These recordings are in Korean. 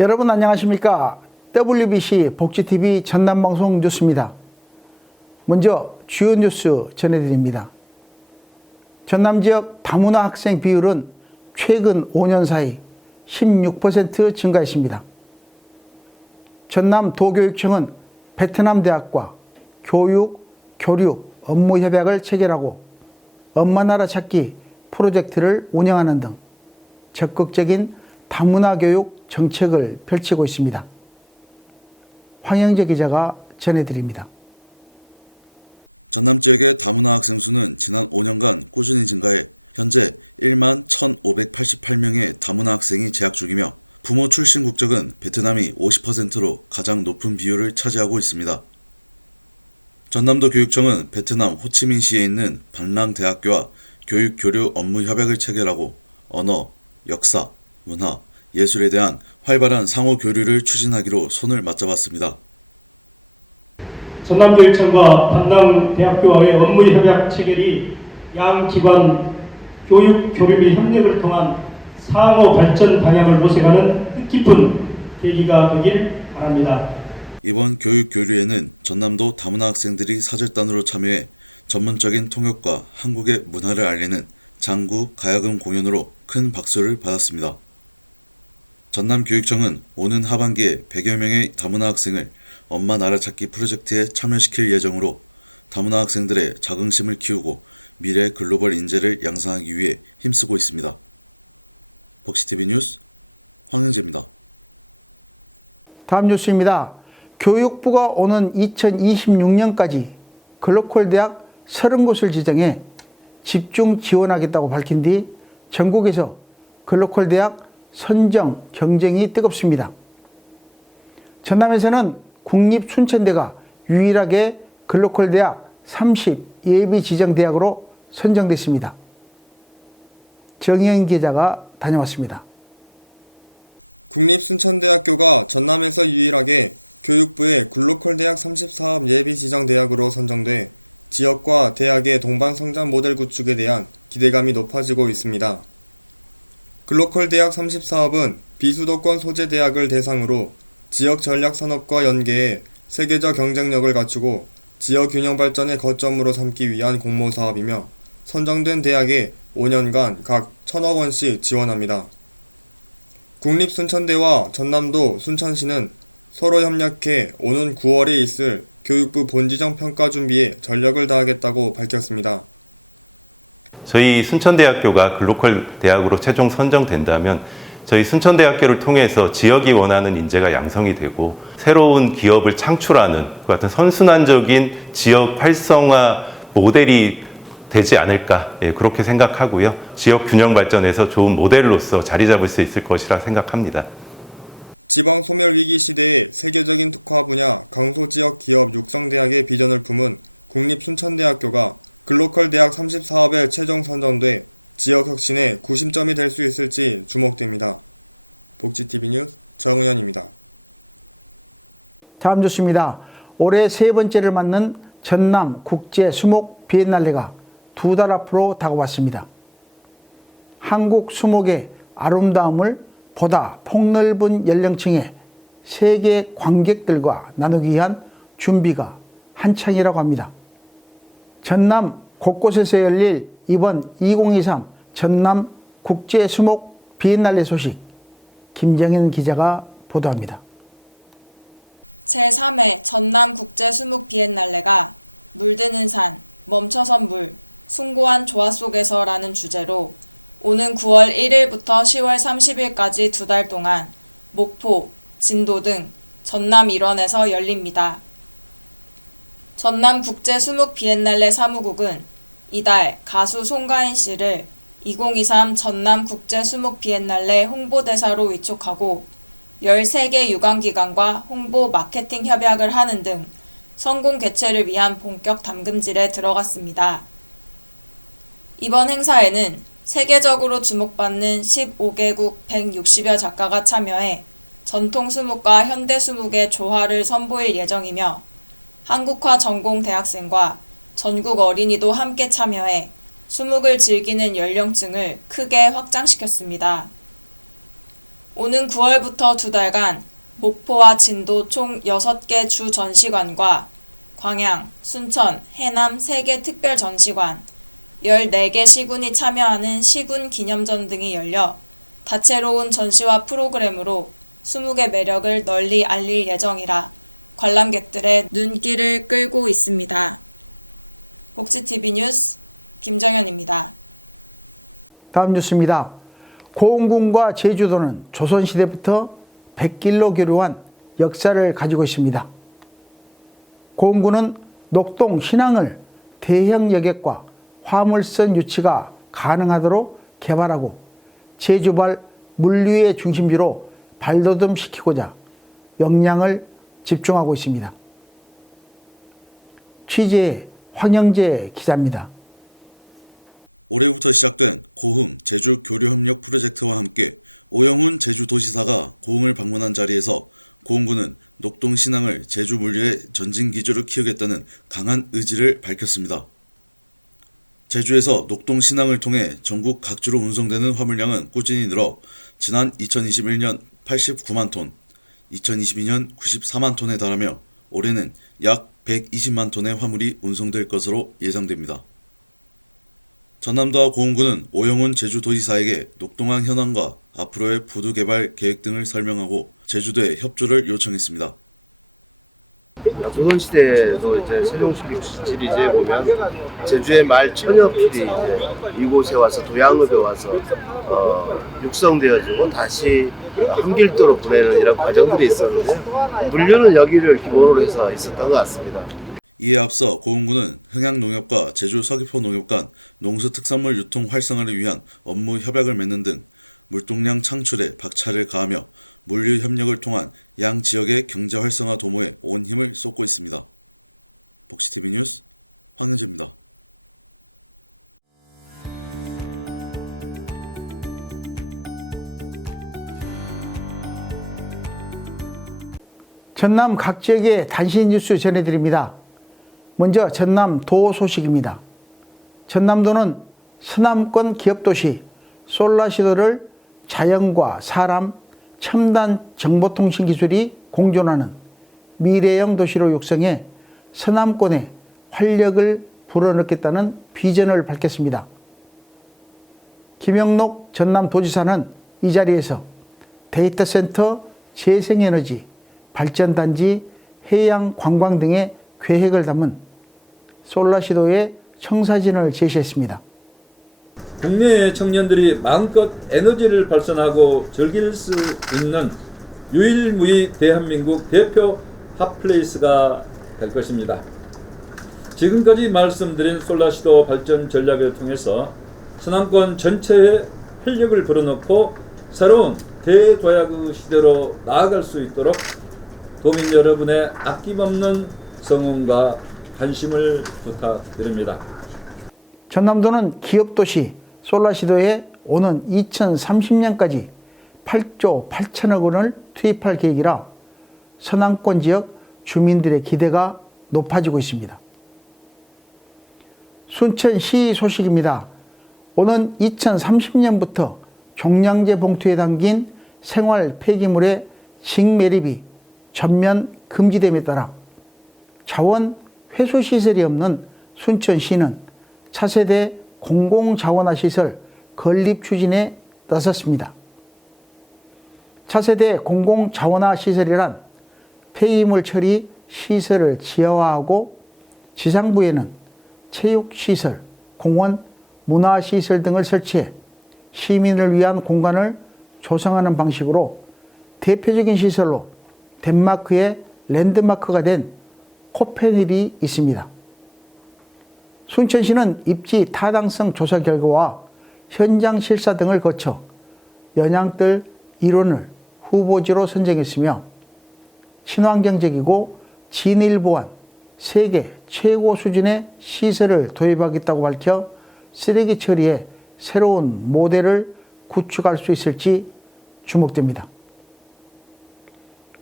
여러분 안녕하십니까? WBC 복지TV 전남방송 뉴스입니다. 먼저 주요 뉴스 전해드립니다. 전남 지역 다문화 학생 비율은 최근 5년 사이 16% 증가했습니다. 전남도교육청은 베트남 대학과 교육, 교류, 업무 협약을 체결하고 엄마 나라 찾기 프로젝트를 운영하는 등 적극적인 다문화 교육 정책을 펼치고 있습니다. 황영재 기자가 전해드립니다. 전남 지역의 다문화 학생 수는 지난 5년간 꾸준히 증가해 현재 1만 1,588명의 다문화 학생이 재학 중이며 부모 출신 국적은 베트남이 50%로 가장 높은 비율을 차지하고 있습니다. 전남도 교육청은 베트남 호치민시에 있는 반랑 대학교와 교육 교류 업무 협약을 체결하고 언어, 역사, 문화, 예술에 대한 활발한 상호 교류를 추진하기로 손을 맞잡았습니다. 전남교육청과 반랑대학교와의 업무 협약 체결이 양 기관 교육 교류 및 협력을 통한 상호 발전 방향을 모색하는 뜻깊은 계기가 되길 바랍니다. 이번 교육 교류에는 전남도 다문화 학생들이 사절단으로 참여해 전문적인 통역과 한국의 문화를 알리는 장구 가야금 공연으로 큰 박수를 받았습니다. 전남교육청은 오는 하반기에 100여 명의 다문화 학생을 엄마 나라 찾기 프로젝트에 참여시킬 예정으로 다문화 학생들의 자긍심을 키우고 미래 글로벌 인재를 양성하기 위해 힘쓰고 있습니다. 복지TV 뉴스 황영재입니다. 다음 뉴스입니다. 교육부가 오는 2026년까지 글로컬 대학 30곳을 지정해 집중 지원하겠다고 밝힌 뒤 전국에서 글로컬 대학 선정 경쟁이 뜨겁습니다. 전남에서는 국립순천대가 유일하게 글로컬 대학 30 예비 지정 대학으로 선정됐습니다. 정희영 기자가 다녀왔습니다. 국립순천대학교가 전남에서 유일하게 교육부의 글로컬 대학 30 사업 예비 지정 대학으로 선정돼 지역과 대학의 동반 성장 모델 구축에 대한 기대감이 높아지고 있습니다. 글로컬 대학 30 사업은 비수도권 소재 대학을 대상으로 지역 전략 산업과 연계해 세계적 경쟁력을 갖추고 지역 균형 발전의 거점으로 삼기 위한 공모 사업이며 선정된 대학에 5년간 각 1,000억 원씩 지원합니다. 국립순천대와 전남도 순천시는 서로 협력해 오는 9월에 있을 교육부 본지정 평가 준비에 전력을 다하겠다고 밝혔습니다. 저희 순천대학교가 글로컬 대학으로 최종 선정된다면 저희 순천대학교를 통해서 지역이 원하는 인재가 양성이 되고 새로운 기업을 창출하는 그 같은 선순환적인 지역 활성화 모델이 되지 않을까 그렇게 생각하고요. 지역 균형 발전에서 좋은 모델로서 자리 잡을 수 있을 것이라 생각합니다. 지방 소멸 위기 시대에 세계적인 특화 분야 강소지역 기업 육성대학의 비전을 품은 국립순천대학교가 글로컬 대학 30 사업에 최종 선정돼 지역 혁신의 구심점이 될 수 있을지 주목됩니다. 복지TV 뉴스 정은현입니다. 다음 뉴스입니다. 올해 세 번째를 맞는 전남 국제 수목 비엔날레가 2달 앞으로 다가왔습니다. 한국 수목의 아름다움을 보다 폭넓은 연령층의 세계 관객들과 나누기 위한 준비가 한창이라고 합니다. 전남 곳곳에서 열릴 이번 2023 전남 국제 수목 비엔날레 소식 김정현 기자가 보도합니다. 제3회 전남 국제 수목 비엔날레가 물드는 산, 멈춰선 물, 숭고한 조화 속에서라는 주제로 오는 9월 1일부터 10월 30일까지 2달 동안 목포, 진도 등 전남 일원에서 열립니다. 전남 국제 수목 비엔날레 사무국은 이달 가수 송가인 씨를 2023 전남 국제 수목 비엔날레 홍보대사로 위촉하고 13개 유관기관과 홍보 마케팅 협약을 하는 등 성공 개최를 위한 본격 담금질에 들어갔습니다. 이번 행사에는 세계적으로 주목받는 15개국 160여 작가가 참여해 전통 수목과 현대 수목의 조화를 선보일 예정이며 한국화 전공 대학생과 전국 어린이도 함께 참여해 수목을 즐기는 연령층을 크게 확장시켰습니다. 오는 9월부터 2달간 목포와 진도 총 6개 주 전시관과 광양, 순천, 해남 3개 특별 전시관, 14개 시군이 참여하는 시군 기념전 등이 열려 다채로운 전시와 프로그램으로 수묵의 매력을 널리 알릴 예정이라 관람객들의 눈길을 끌고 있습니다. 복지TV 뉴스 김정현입니다. 다음 뉴스입니다. 고흥군과 제주도는 조선시대부터 백길로 교류한 역사를 가지고 있습니다. 고흥군은 녹동 신항을 대형 여객과 화물선 유치가 가능하도록 개발하고 제주발 물류의 중심지로 발돋움시키고자 역량을 집중하고 있습니다. 취재의 황영재 기자입니다. 올해부터 시작된 고흥 제주 교류협력 프로젝트와 함께 오영훈 제주도지사가 고흥을 방문한 자리에서 고흥군은 녹동 신항을 제주 물류의 전진기지로 키우겠다는 강한 의지를 밝혔습니다. 제주에서 녹동 신항을 통해 전국 각지로 운송되는 화물량은 꾸준히 늘어 지난 2021년 89만 톤, 2022년 94만 톤에 달하며 올해는 약 120만 톤의 화물이 운송될 것으로 예상됩니다. 전남도와 고흥군은 오영훈 제주도지사에게 녹동항 현황과 앞으로의 부두 개발 계획 등을 설명하고 제주도에 협조를 요청했습니다. 조선시대에도 이제 세종시립 시리즈에 보면 제주의 말 천여필이 이제 이곳에 와서 도양읍에 와서 육성되어지고 다시 한길도로 보내는 이런 과정들이 있었는데 물류는 여기를 기본으로 해서 있었던 것 같습니다. 이에 앞서 고흥군은 흥양농협과 제주 서귀포농협 간 농수특산물 유통 활성화를 위한 업무 협약을 맺는 등 물동량 창출에 박차를 가하며 물류 협력을 통한 양 지역의 경제 활성화 도모에 온 힘을 쏟고 있습니다. 복지TV 뉴스 황현재입니다. 전남 각 지역의 단신 뉴스 전해드립니다. 먼저 전남도 소식입니다. 전남도는 서남권 기업도시 솔라시도를 자연과 사람, 첨단 정보통신 기술이 공존하는 미래형 도시로 육성해 서남권에 활력을 불어넣겠다는 비전을 밝혔습니다. 김영록 전남도지사는 이 자리에서 데이터센터, 재생에너지, 발전단지, 해양관광 등의 계획을 담은 솔라시도의 청사진을 제시했습니다. 국내의 청년들이 마음껏 에너지를 발산하고 즐길 수 있는 유일무이 대한민국 대표 핫플레이스가 될 것입니다. 지금까지 말씀드린 솔라시도 발전 전략을 통해서 서남권 전체에 활력을 불어넣고 새로운 대도약의 시대로 나아갈 수 있도록 도민 여러분의 아낌없는 성원과 관심을 부탁드립니다. 전남도는 기업도시 솔라시도에 오는 2030년까지 8조 8천억 원을 투입할 계획이라 서남권 지역 주민들의 기대가 높아지고 있습니다. 순천시 소식입니다. 오는 2030년부터 종량제 봉투에 담긴 생활 폐기물의 직매립이 전면 금지됨에 따라 자원 회수시설이 없는 순천시는 차세대 공공자원화 시설 건립 추진에 나섰습니다. 차세대 공공자원화 시설이란 폐기물 처리 시설을 지하화하고 지상부에는 체육시설, 공원, 문화시설 등을 설치해 시민을 위한 공간을 조성하는 방식으로 대표적인 시설로 덴마크의 랜드마크가 된 코펜힐이 있습니다. 순천시는 입지 타당성 조사 결과와 현장 실사 등을 거쳐 연양들 일원을 후보지로 선정했으며 친환경적이고 진일보한 세계 최고 수준의 시설을 도입하겠다고 밝혀 쓰레기 처리에 새로운 모델을 구축할 수 있을지 주목됩니다.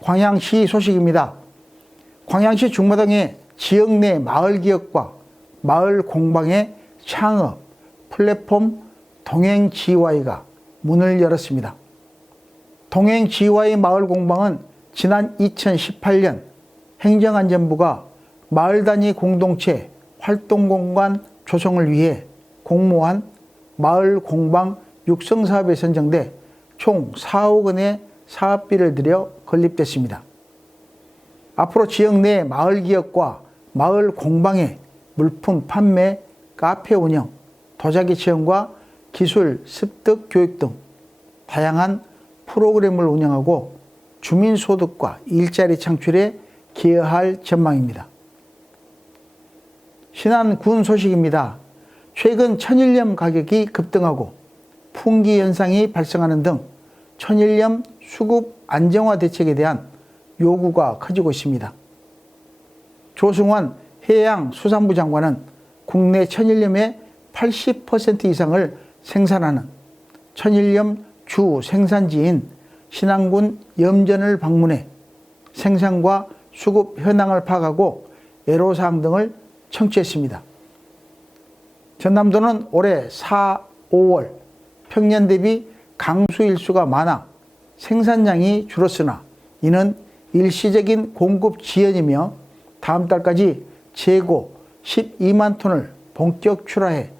광양시 소식입니다. 광양시 중마당에 지역 내 마을기업과 마을 공방의 창업 플랫폼 동행GY가 문을 열었습니다. 동행 GY 마을 공방은 지난 2018년 행정안전부가 마을 단위 공동체 활동공간 조성을 위해 공모한 마을 공방 육성 사업에 선정돼 총 4억 원의 사업비를 들여 건립됐습니다. 앞으로 지역 내 마을 기업과 마을 공방의 물품 판매, 카페 운영, 도자기 체험과 기술 습득 교육 등 다양한 프로그램을 운영하고 주민 소득과 일자리 창출에 기여할 전망입니다. 신안군 소식입니다. 최근 천일염 가격이 급등하고 풍기 현상이 발생하는 등 천일염 수급 안정화 대책에 대한 요구가 커지고 있습니다. 조승환 해양수산부 장관은 국내 천일염의 80% 이상을 생산하는 천일염 주 생산지인 신안군 염전을 방문해 생산과 수급 현황을 파악하고 애로사항 등을 청취했습니다. 전남도는 올해 4, 5월 평년 대비 강수 일수가 많아 생산량이 줄었으나 이는 일시적인 공급 지연이며 다음 달까지 재고 12만 톤을 본격 출하해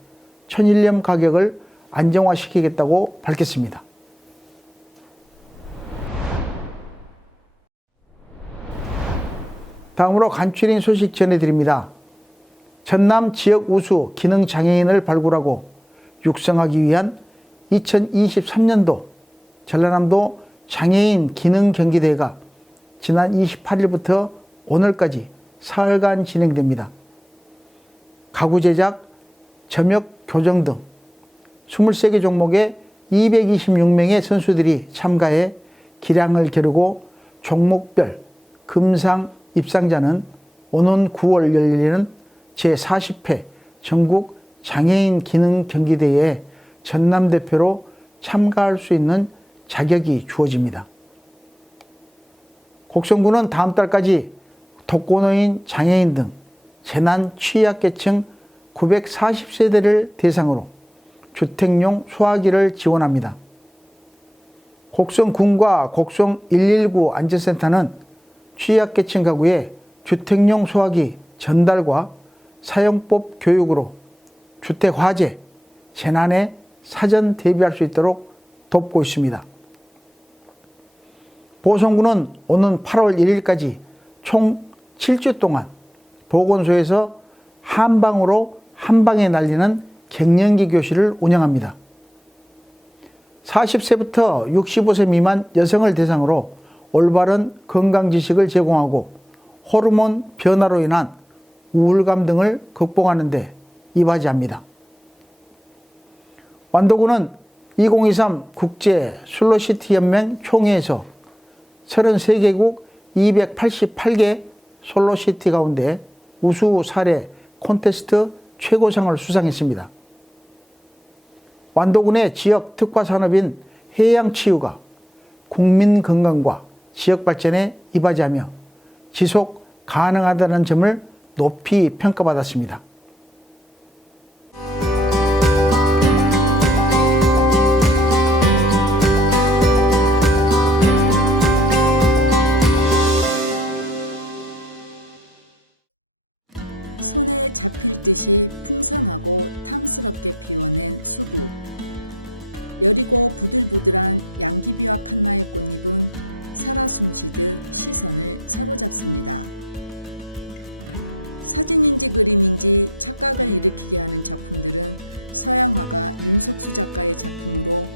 천일염 가격을 안정화시키겠다고 밝혔습니다. 다음으로 간추린 소식 전해드립니다. 전남 지역 우수 기능장애인을 발굴하고 육성하기 위한 2023년도 전라남도 장애인 기능경기대회가 지난 28일부터 오늘까지 사흘간 진행됩니다. 가구 제작, 점역 교정 등 23개 종목에 226명의 선수들이 참가해 기량을 겨루고 종목별 금상 입상자는 오는 9월 열리는 제40회 전국 장애인 기능 경기대회에 전남대표로 참가할 수 있는 자격이 주어집니다. 곡성군은 다음 달까지 독거노인, 장애인 등 재난 취약계층 940세대를 대상으로 주택용 소화기를 지원합니다. 곡성군과 곡성 119 안전센터는 취약계층 가구에 주택용 소화기 전달과 사용법 교육으로 주택화재, 재난에 사전 대비할 수 있도록 돕고 있습니다. 보성군은 오는 8월 1일까지 총 7주 동안 보건소에서 한방으로 한방에 날리는 갱년기 교실을 운영합니다. 40세부터 65세 미만 여성을 대상으로 올바른 건강 지식을 제공하고 호르몬 변화로 인한 우울감 등을 극복하는 데 이바지합니다. 완도군은 2023 국제 슬로시티 연맹 총회에서 33개국 288개 솔로시티 가운데 우수 사례 콘테스트 최고상을 수상했습니다. 완도군의 지역 특화 산업인 해양치유가 국민 건강과 지역 발전에 이바지하며 지속 가능하다는 점을 높이 평가받았습니다. 손에 잡힐 듯이 풍성하고 탐스럽게 피워낸 수국. 여리고 부들부들한 양귀비와 칸나의 꽃잎은 살아 숨쉬듯 시선을 사로잡습니다. 사진인지 그림인지 착각을 일으키게 하는 작품들은 서양화가 윤석수 작가의 작품으로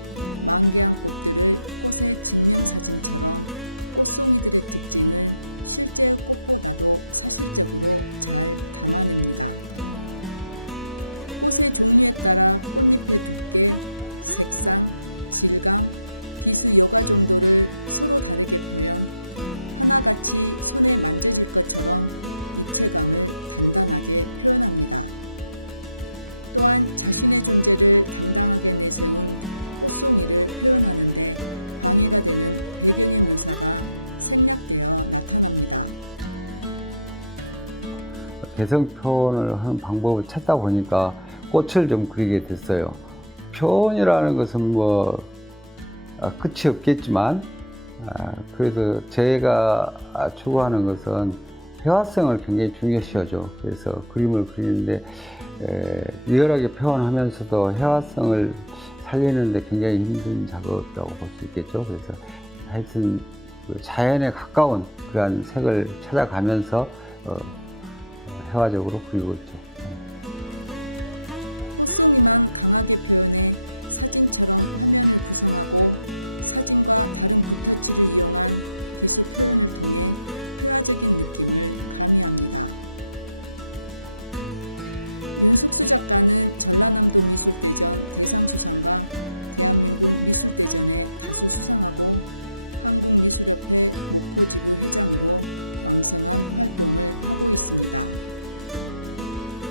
만개한 꽃들을 꽃의 증명사진처럼 꽃송이들의 특징을 실제의 꽃보다도 사실적으로 잘 담아냅니다. 꽃의 종류에 따라 꽃잎의 두께, 색상, 질감, 비수 여과 정도를 서로 다르게 표현, 하나같이 손에 만져질 것처럼 입체감을 단단하게 표현합니다. 또한 자신의 존재를 당당하게 내세운 꽃송이를 표현하는데 방해가 되는 배경의 묘사가 생략되어 나타납니다. 개성 표현을 하는 방법을 찾다 보니까 꽃을 좀 그리게 됐어요. 표현이라는 것은 끝이 없겠지만 그래서 제가 추구하는 것은 회화성을 굉장히 중요시하죠. 그래서 그림을 그리는데 리얼하게 표현하면서도 회화성을 살리는데 굉장히 힘든 작업이라고 볼 수 있겠죠. 그래서 하여튼 그 자연에 가까운 그러한 색을 찾아가면서 회화적으로 그리고 있죠. 꽃송이만 강하게 표현해 사진처럼 화면을 구성하고 사진과 다른 붓터치를 이용한 비수 표현을 통해 회화적인 느낌을 가미합니다. 윤숙수 작가는 전라남도 미술대전 대상수상과 대한민국 미술대전에 다수 수상하고 한국미술협회 목포지부 회장으로 왕성한 활동을 하고 있습니다.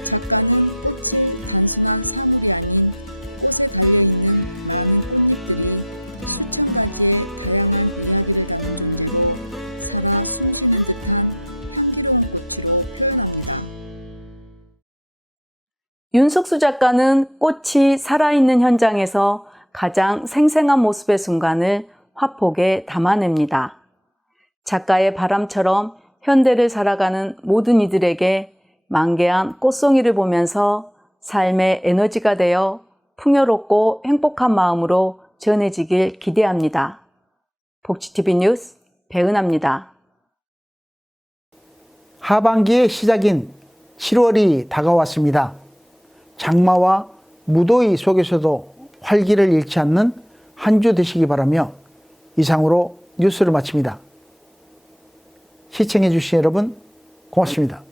작가는 꽃을 단순한 사물이 아닌 꽃에 달려있는 많은 꽃잎들이 수천 가지의 다양한 이야기를 담은 존재로 살아 숨쉬는 듯한 향기로운 꽃으로 표현합니다. 윤숙수 작가는 꽃이 살아있는 현장에서 가장 생생한 모습의 순간을 화폭에 담아냅니다. 작가의 바람처럼 현대를 살아가는 모든 이들에게 만개한 꽃송이를 보면서 삶의 에너지가 되어 풍요롭고 행복한 마음으로 전해지길 기대합니다. 복지TV 뉴스 배은하입니다. 하반기의 시작인 7월이 다가왔습니다. 장마와 무더위 속에서도 활기를 잃지 않는 한 주 되시기 바라며 이상으로 뉴스를 마칩니다. 시청해 주신 여러분 고맙습니다.